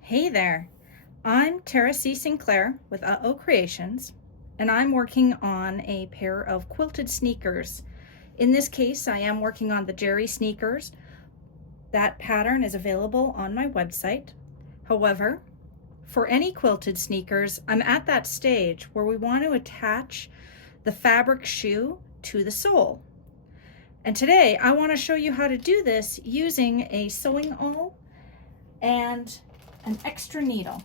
Hey there, I'm Tara C. Sinclair with Creations, and I'm working on a pair of quilted sneakers. In this case, I am working on the Jerry sneakers. That pattern is available on my website. However, for any quilted sneakers, I'm at that stage where we want to attach the fabric shoe to the sole. And today I want to show you how to do this using a sewing awl and an extra needle.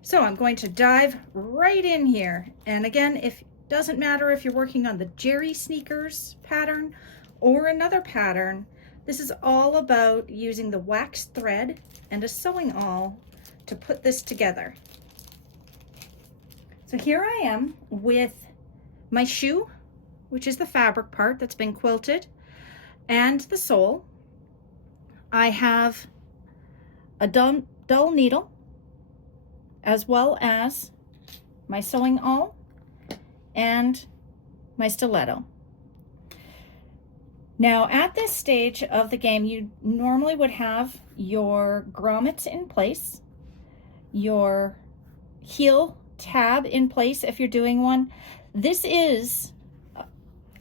So I'm going to dive right in here. And again, it doesn't matter if you're working on the Jerry sneakers pattern or another pattern, this is all about using the waxed thread and a sewing awl to put this together. So here I am with my shoe, which is the fabric part that's been quilted, and the sole. I have a dull needle, as well as my sewing awl and my stiletto. Now at this stage of the game, you normally would have your grommets in place, your heel tab in place if you're doing one. This is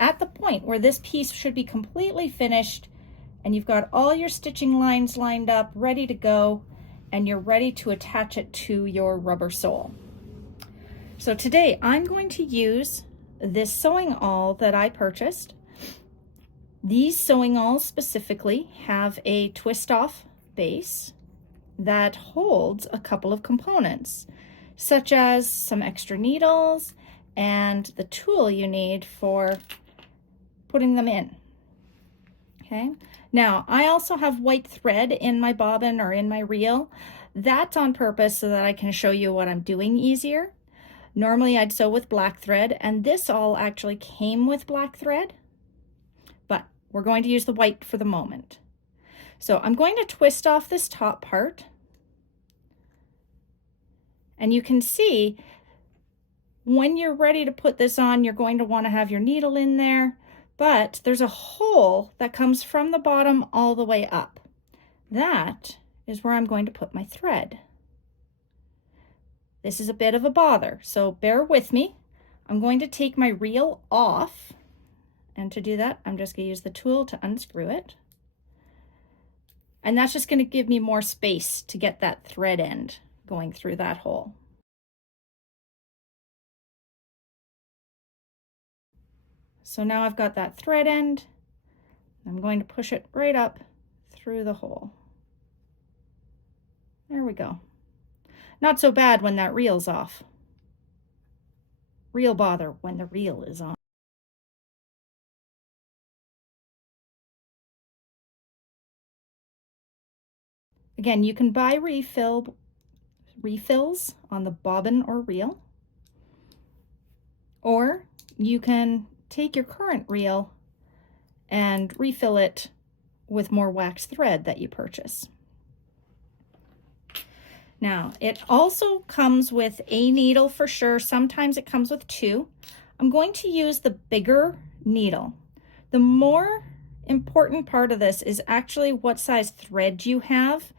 at the point where this piece should be completely finished and you've got all your stitching lines lined up, ready to go, and you're ready to attach it to your rubber sole. So today I'm going to use this sewing awl that I purchased. These sewing awls specifically have a twist-off base that holds a couple of components, such as some extra needles and the tool you need for putting them in. Okay. Now, I also have white thread in my bobbin or in my reel. That's on purpose so that I can show you what I'm doing easier. Normally I'd sew with black thread, and this all actually came with black thread, but we're going to use the white for the moment. So I'm going to twist off this top part, and you can see when you're ready to put this on, you're going to want to have your needle in there. But there's a hole that comes from the bottom all the way up. That is where I'm going to put my thread. This is a bit of a bother, so bear with me. I'm going to take my reel off, and to do that, I'm just going to use the tool to unscrew it. And that's just going to give me more space to get that thread end going through that hole. So now I've got that thread end. I'm going to push it right up through the hole. There we go. Not so bad when that reel's off. Real bother when the reel is on. Again, you can buy refills on the bobbin or reel, or you can take your current reel and refill it with more wax thread that you purchase. Now, it also comes with a needle for sure. Sometimes it comes with two. I'm going to use the bigger needle. The more important part of this is actually what size thread you have,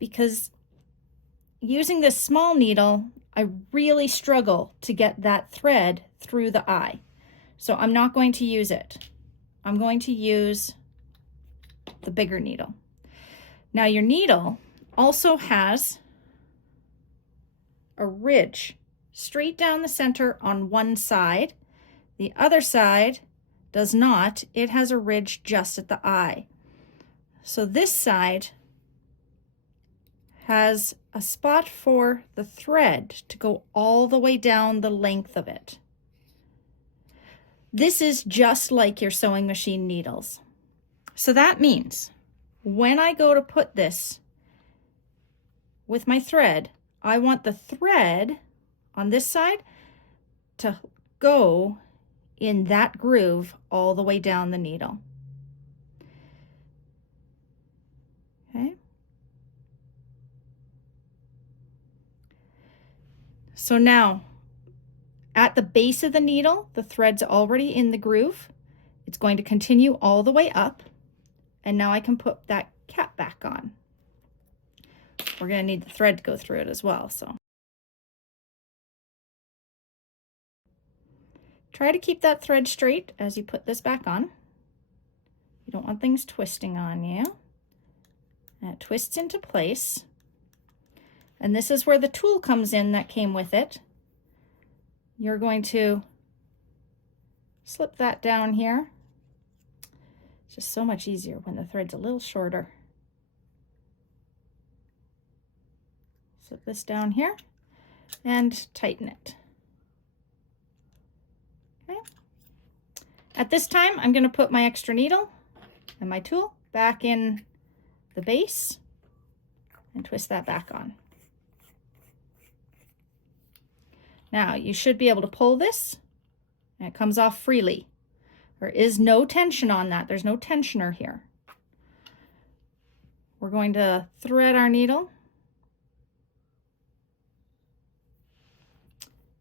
because using this small needle, I really struggle to get that thread through the eye. So I'm not going to use it. I'm going to use the bigger needle. Now your needle also has a ridge straight down the center on one side. The other side does not. It has a ridge just at the eye. So this side has a spot for the thread to go all the way down the length of it. This is just like your sewing machine needles. So that means when I go to put this with my thread, I want the thread on this side to go in that groove all the way down the needle. Okay. So now at the base of the needle, the thread's already in the groove. It's going to continue all the way up. And now I can put that cap back on. We're going to need the thread to go through it as well, so. Try to keep that thread straight as you put this back on. You don't want things twisting on you. And it twists into place. And this is where the tool comes in that came with it. You're going to slip that down here. It's just so much easier when the thread's a little shorter. Slip this down here and tighten it. Okay. At this time, I'm going to put my extra needle and my tool back in the base and twist that back on. Now, you should be able to pull this, and it comes off freely. There is no tension on that. There's no tensioner here. We're going to thread our needle.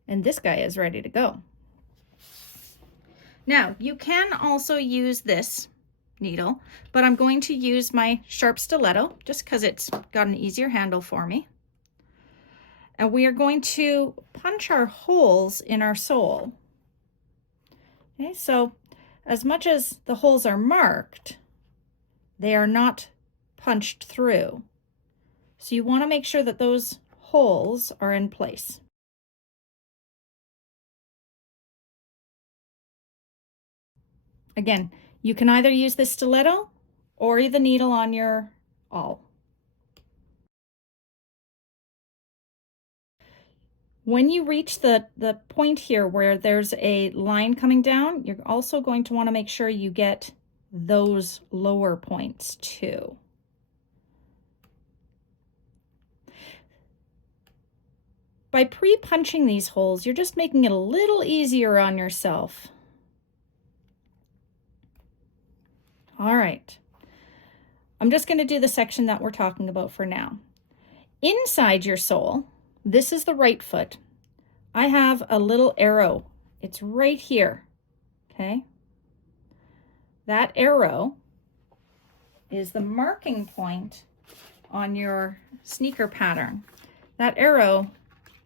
And this guy is ready to go. Now, you can also use this needle, but I'm going to use my sharp stiletto just because it's got an easier handle for me. And we are going to punch our holes in our sole. Okay, so as much as the holes are marked, they are not punched through. So you want to make sure that those holes are in place. Again, you can either use the stiletto or the needle on your awl. When you reach the point here where there's a line coming down, you're also going to want to make sure you get those lower points too. By pre-punching these holes, you're just making it a little easier on yourself. All right, I'm just going to do the section that we're talking about for now. Inside your sole, this is the right foot. I have a little arrow. It's right here, okay? That arrow is the marking point on your sneaker pattern. That arrow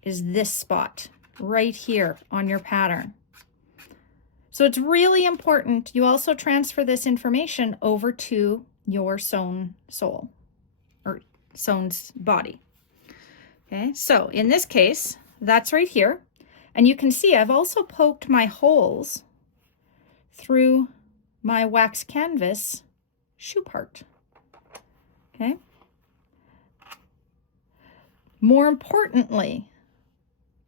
is this spot right here on your pattern. So it's really important you also transfer this information over to your sewn sole or sewn body. Okay, so in this case, that's right here. And you can see I've also poked my holes through my wax canvas shoe part. Okay. More importantly,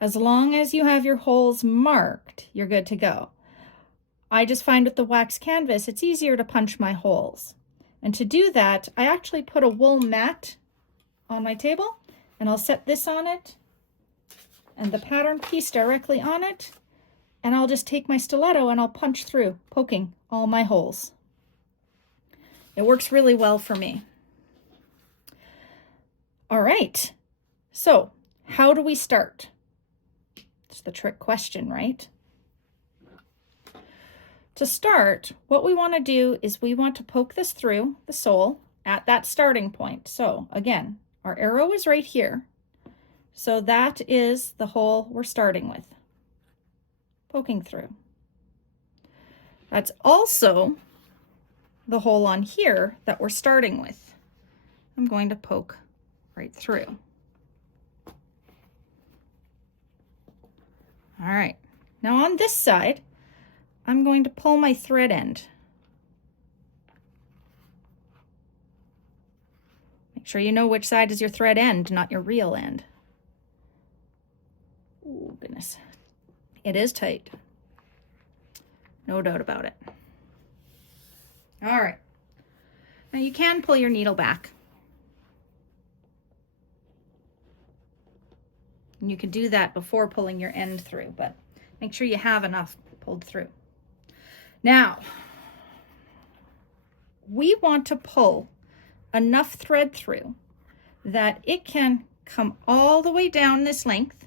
as long as you have your holes marked, you're good to go. I just find with the wax canvas, it's easier to punch my holes. And to do that, I actually put a wool mat on my table, and I'll set this on it and the pattern piece directly on it, and I'll just take my stiletto and I'll punch through, poking all my holes. It works really well for me. All right, so how do we start? It's the trick question, right? To start, what we want to do is we want to poke this through the sole at that starting point. So again, our arrow is right here. So that is the hole we're starting with, poking through. That's also the hole on here that we're starting with. I'm going to poke right through. All right, now on this side, I'm going to pull my thread end. Make sure you know which side is your thread end, not your real end. Oh, goodness. It is tight. No doubt about it. All right. Now you can pull your needle back. And you can do that before pulling your end through, but make sure you have enough pulled through. Now, we want to pull enough thread through that it can come all the way down this length,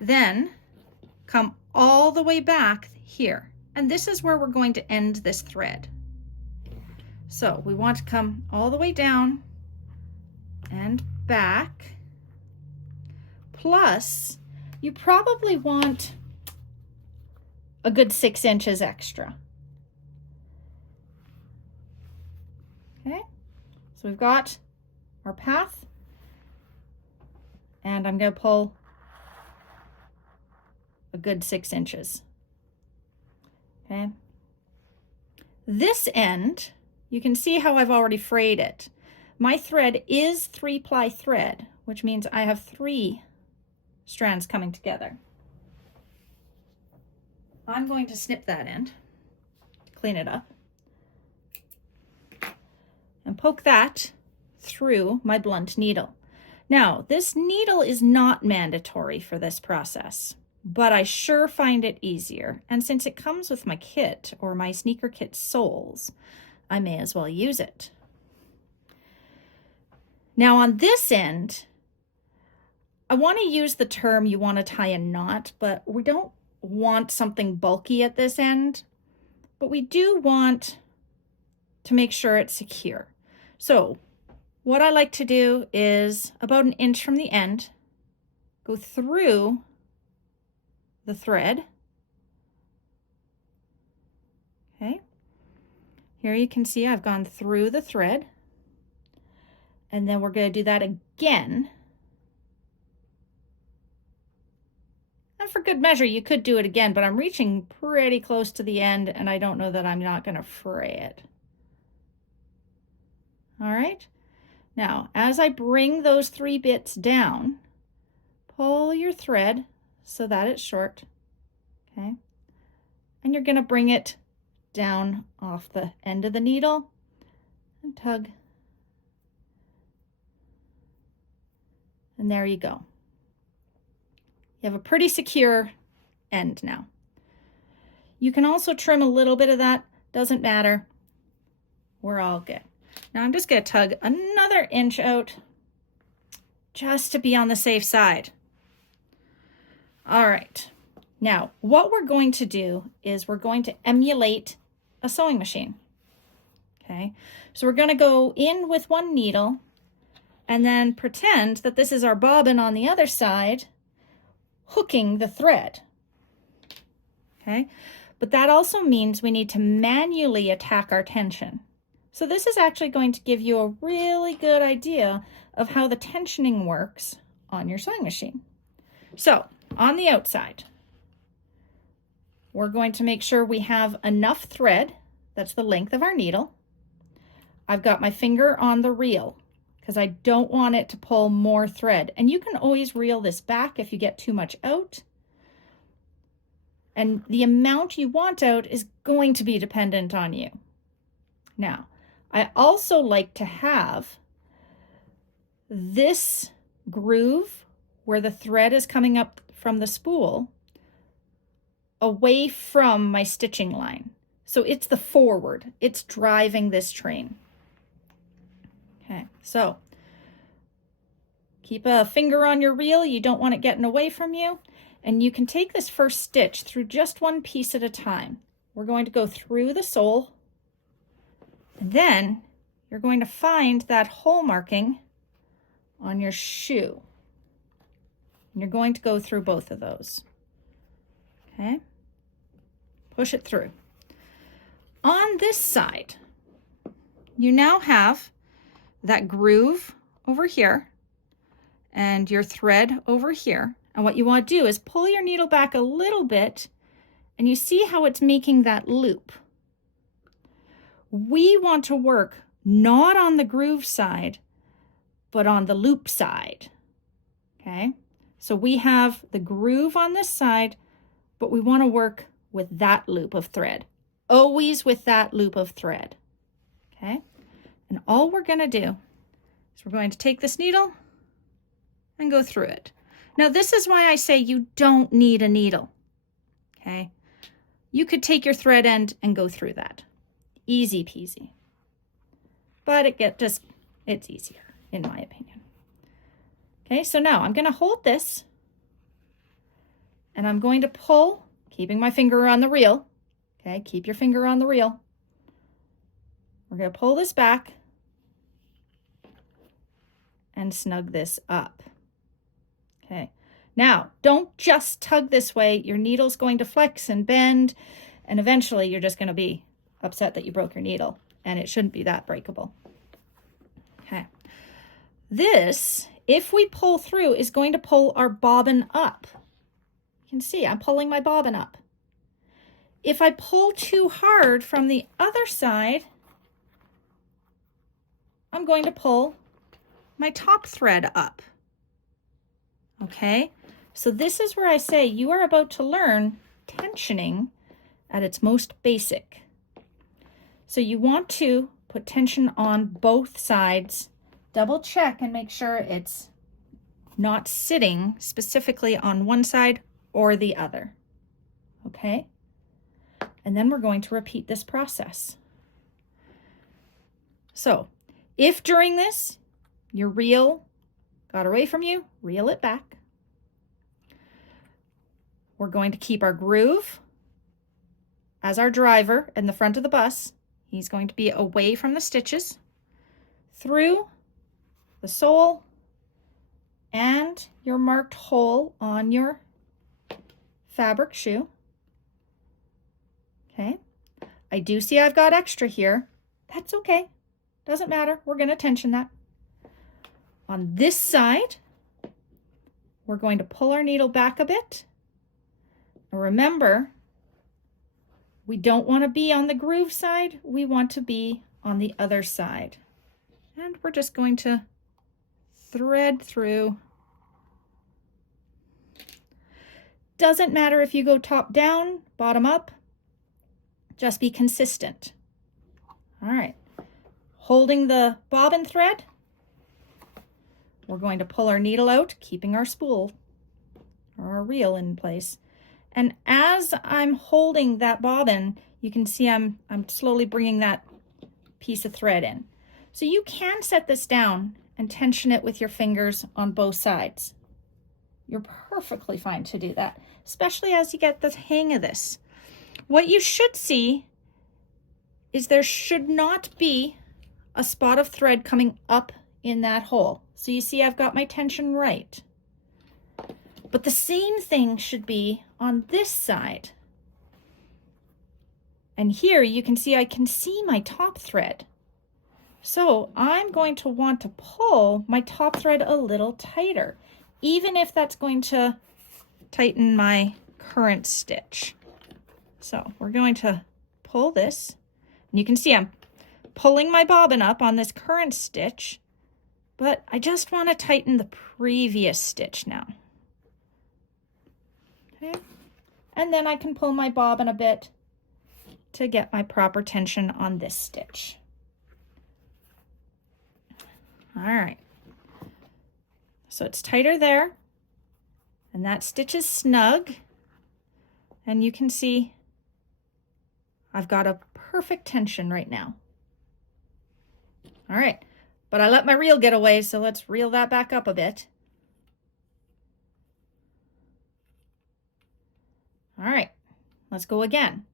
then come all the way back here. And this is where we're going to end this thread. So we want to come all the way down and back. Plus, you probably want a good 6 inches extra. Okay, so we've got our path, and I'm going to pull a good 6 inches. Okay, this end, you can see how I've already frayed it. My thread is 3-ply thread, which means I have 3 strands coming together. I'm going to snip that end, clean it up, and poke that through my blunt needle. Now, this needle is not mandatory for this process, but I sure find it easier. And since it comes with my kit or my sneaker kit soles, I may as well use it. Now on this end, I want to use the term you want to tie a knot, but we don't want something bulky at this end, but we do want to make sure it's secure. So what I like to do is about 1 inch from the end, go through the thread. Okay, here you can see I've gone through the thread, and then we're going to do that again. And for good measure, you could do it again, but I'm reaching pretty close to the end, and I don't know that I'm not going to fray it. All right, now as I bring those 3 bits down, pull your thread so that it's short, okay? And you're going to bring it down off the end of the needle and tug. And there you go. You have a pretty secure end now. You can also trim a little bit of that, doesn't matter. We're all good. Now I'm just going to tug another inch out just to be on the safe side. All right, now what we're going to do is we're going to emulate a sewing machine. Okay, so we're going to go in with 1 needle and then pretend that this is our bobbin on the other side, hooking the thread. Okay, but that also means we need to manually attack our tension. So this is actually going to give you a really good idea of how the tensioning works on your sewing machine. So on the outside, we're going to make sure we have enough thread. That's the length of our needle. I've got my finger on the reel because I don't want it to pull more thread. And you can always reel this back if you get too much out. And the amount you want out is going to be dependent on you. Now, I also like to have this groove where the thread is coming up from the spool away from my stitching line. So it's the forward, it's driving this train. Okay, so keep a finger on your reel, you don't want it getting away from you. And you can take this first stitch through just 1 piece at a time. We're going to go through the sole, and then you're going to find that hole marking on your shoe. And you're going to go through both of those. Okay, push it through. On this side, you now have that groove over here and your thread over here. And what you want to do is pull your needle back a little bit, and you see how it's making that loop. We want to work not on the groove side, but on the loop side. Okay, so we have the groove on this side, but we want to work with that loop of thread. Always with that loop of thread. Okay, and all we're going to do is we're going to take this needle and go through it. Now, this is why I say you don't need a needle. Okay, you could take your thread end and go through that. Easy peasy. But it's easier, in my opinion. Okay, so now I'm going to hold this and I'm going to pull, keeping my finger on the reel. Okay, keep your finger on the reel. We're going to pull this back and snug this up. Okay. Now, don't just tug this way. Your needle's going to flex and bend, and eventually you're just going to be upset that you broke your needle, and it shouldn't be that breakable. Okay. This, if we pull through, is going to pull our bobbin up. You can see I'm pulling my bobbin up. If I pull too hard from the other side, I'm going to pull my top thread up. Okay, so this is where I say you are about to learn tensioning at its most basic. So you want to put tension on both sides, double check and make sure it's not sitting specifically on one side or the other. Okay, and then we're going to repeat this process. So if during this your reel got away from you, reel it back. We're going to keep our groove as our driver in the front of the bus. He's going to be away from the stitches, through the sole and your marked hole on your fabric shoe. Okay, I do see I've got extra here. That's okay, doesn't matter. We're going to tension that. On this side, we're going to pull our needle back a bit. Now remember, we don't want to be on the groove side. We want to be on the other side. And we're just going to thread through. Doesn't matter if you go top down, bottom up, just be consistent. All right, holding the bobbin thread, we're going to pull our needle out, keeping our spool or our reel in place. And as I'm holding that bobbin, you can see I'm slowly bringing that piece of thread in. So you can set this down and tension it with your fingers on both sides. You're perfectly fine to do that, especially as you get the hang of this. What you should see is there should not be a spot of thread coming up in that hole. So you see I've got my tension right. But the same thing should be on this side. And here you can see I can see my top thread. So I'm going to want to pull my top thread a little tighter, even if that's going to tighten my current stitch. So we're going to pull this, and you can see I'm pulling my bobbin up on this current stitch, but I just want to tighten the previous stitch now. Okay, and then I can pull my bobbin a bit to get my proper tension on this stitch. All right, so it's tighter there, and that stitch is snug, and you can see I've got a perfect tension right now. All right, but I let my reel get away, so let's reel that back up a bit. All right, let's go again.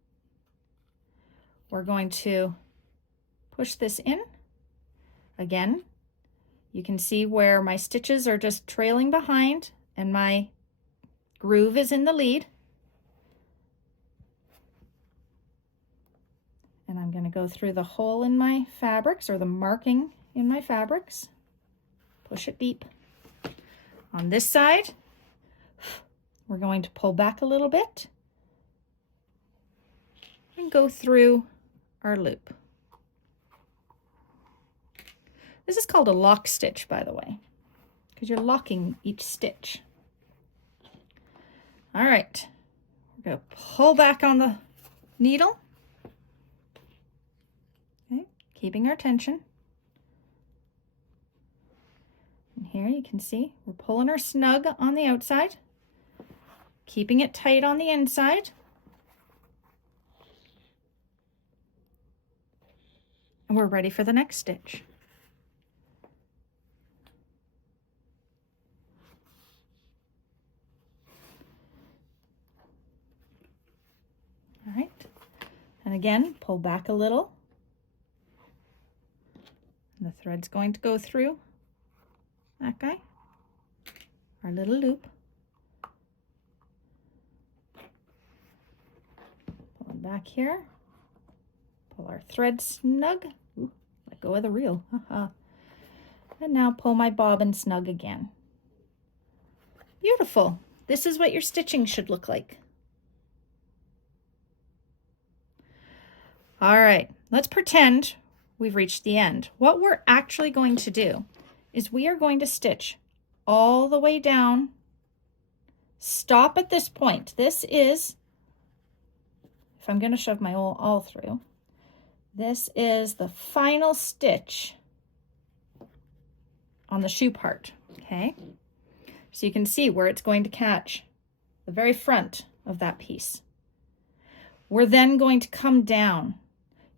We're going to push this in. Again, you can see where my stitches are just trailing behind and my groove is in the lead. And I'm going to go through the hole in my fabrics, or the marking in my fabrics. Push it deep. On this side, we're going to pull back a little bit and go through our loop. This is called a lock stitch, by the way, because you're locking each stitch. All right, we're going to pull back on the needle. Okay, keeping our tension. And here you can see we're pulling her snug on the outside, keeping it tight on the inside. And we're ready for the next stitch. All right, and again, pull back a little. And the thread's going to go through that guy, our little loop. Pull it back here. Pull our thread snug. Ooh, let go of the reel. And now pull my bobbin snug again. Beautiful. This is what your stitching should look like. All right, let's pretend we've reached the end. What we're actually going to do is we are going to stitch all the way down, stop at this point. This is, if I'm going to shove my awl through, this is the final stitch on the shoe part, okay? So you can see where it's going to catch the very front of that piece. We're then going to come down.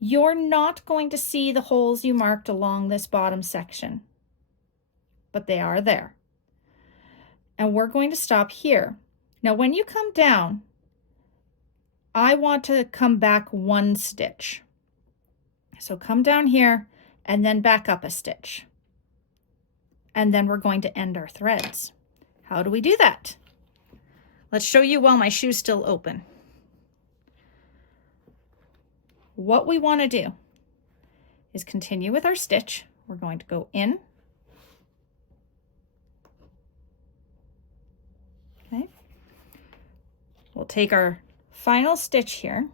You're not going to see the holes you marked along this bottom section, but they are there. And we're going to stop here. Now, when you come down, I want to come back one stitch. So come down here and then back up a stitch. And then we're going to end our threads. How do we do that? Let's show you while my shoe's still open. What we want to do is continue with our stitch. We're going to go in. Okay. We'll take our final stitch here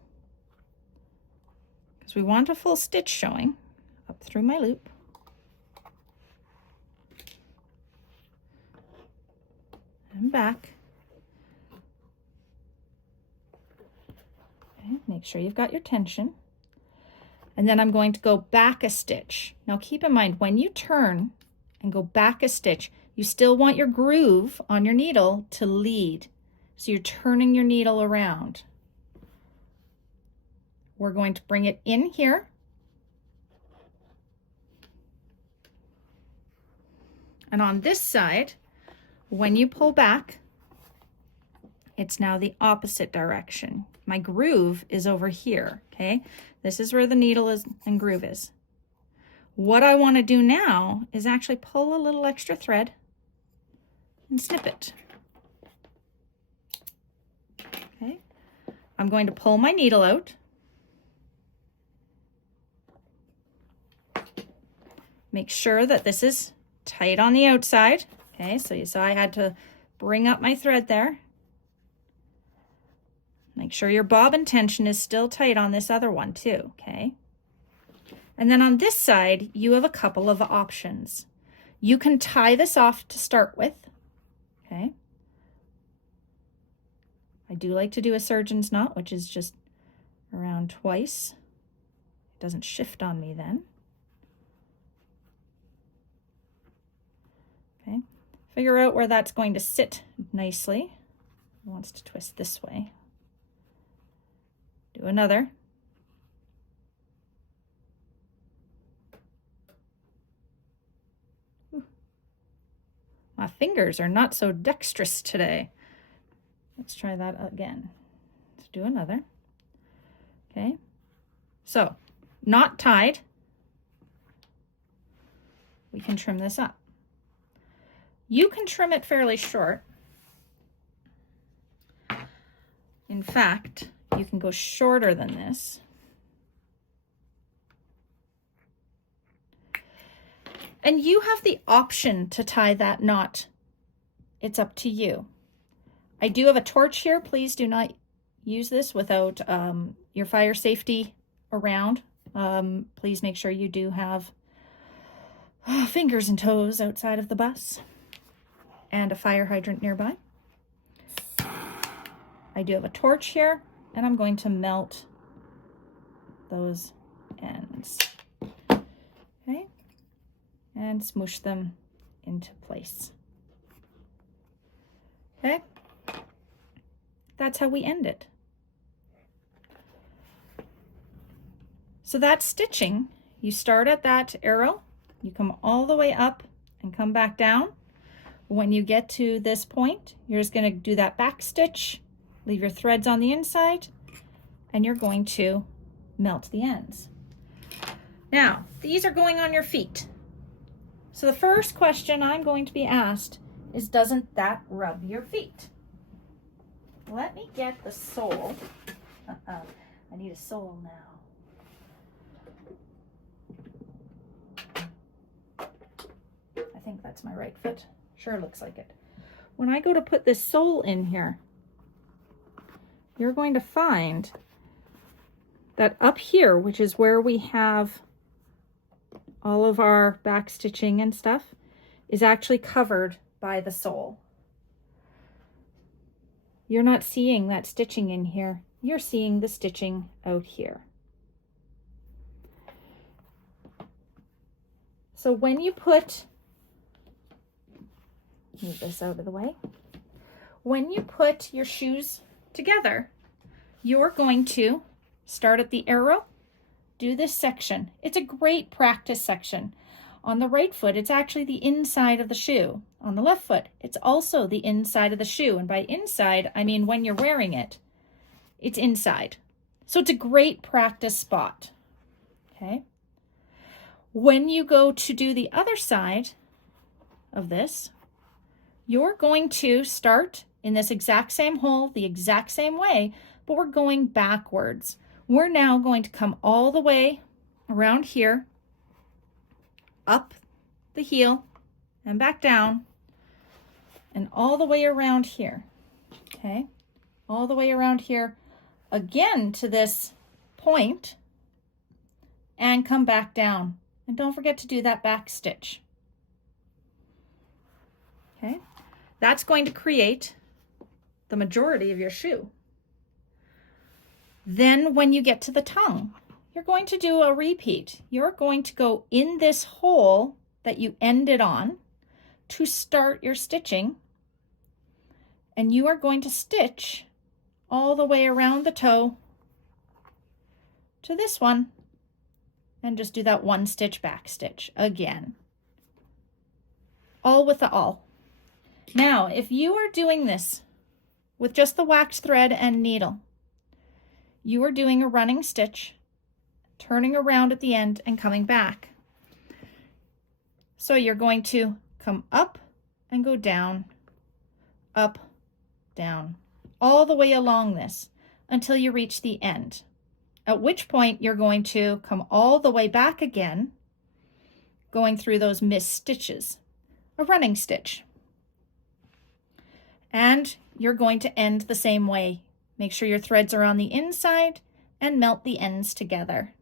because we want a full stitch showing up through my loop. And back. Okay, make sure you've got your tension. And then I'm going to go back a stitch. Now keep in mind, when you turn and go back a stitch, you still want your groove on your needle to lead. So you're turning your needle around. We're going to bring it in here. And on this side, when you pull back, it's now the opposite direction. My groove is over here, okay? This is where the needle is and groove is. What I want to do now is actually pull a little extra thread and snip it. Okay, I'm going to pull my needle out. Make sure that this is tight on the outside. Okay, so you saw I had to bring up my thread there. Make sure your bobbin tension is still tight on this other one too, okay? And then on this side, you have a couple of options. You can tie this off to start with, okay? I do like to do a surgeon's knot, which is just around twice. It doesn't shift on me then. Okay, figure out where that's going to sit nicely. It wants to twist this way. Do another. Ooh. My fingers are not so dexterous today. Let's try that again. Let's do another. Okay, so not tied. We can trim this up. You can trim it fairly short. In fact, you can go shorter than this. And you have the option to tie that knot. It's up to you. I do have a torch here. Please do not use this without your fire safety around. Please make sure you do have fingers and toes outside of the bus and a fire hydrant nearby. I do have a torch here, and I'm going to melt those ends. Okay, and smoosh them into place. Okay, that's how we end it. So that's stitching. You start at that arrow, you come all the way up and come back down. When you get to this point, you're just going to do that back stitch, leave your threads on the inside, and you're going to melt the ends. Now, these are going on your feet. So the first question I'm going to be asked is, doesn't that rub your feet? Let me get the sole. I need a sole now. I think that's my right foot. Sure looks like it. When I go to put this sole in here, you're going to find that up here, which is where we have all of our back stitching and stuff, is actually covered by the sole. You're not seeing that stitching in here. You're seeing the stitching out here. So when you move this out of the way. When you put your shoes together, you're going to start at the arrow, do this section. It's a great practice section. On the right foot, it's actually the inside of the shoe. On the left foot, it's also the inside of the shoe. And by inside, I mean when you're wearing it, it's inside. So it's a great practice spot. Okay. When you go to do the other side of this, you're going to start in this exact same hole, the exact same way, but we're going backwards. We're now going to come all the way around here, up the heel and back down, and all the way around here. Okay, all the way around here again to this point, and come back down. And don't forget to do that back stitch. Okay, that's going to create the majority of your shoe. Then when you get to the tongue, you're going to do a repeat. You're going to go in this hole that you ended on to start your stitching, and you are going to stitch all the way around the toe to this one, and just do that one stitch back stitch again, all with the awl. Now, if you are doing this with just the wax thread and needle, you are doing a running stitch, turning around at the end and coming back. So you're going to come up and go down, up, down, all the way along this until you reach the end. At which point you're going to come all the way back again, going through those missed stitches, a running stitch. And you're going to end the same way. Make sure your threads are on the inside and melt the ends together.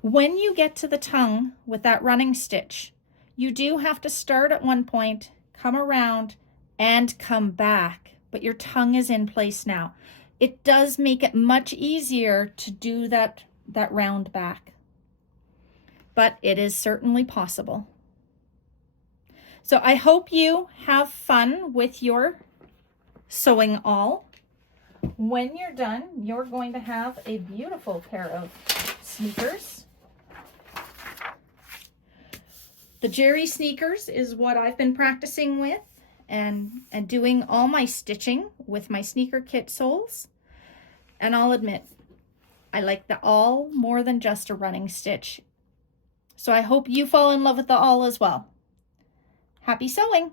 When you get to the tongue with that running stitch, you do have to start at one point, come around, and come back, but your tongue is in place now. It does make it much easier to do that round back, but it is certainly possible. So I hope you have fun with your sewing awl. When you're done, you're going to have a beautiful pair of sneakers. The Jerry sneakers is what I've been practicing with and doing all my stitching with my sneaker kit soles. And I'll admit, I like the awl more than just a running stitch. So I hope you fall in love with the awl as well. Happy sewing!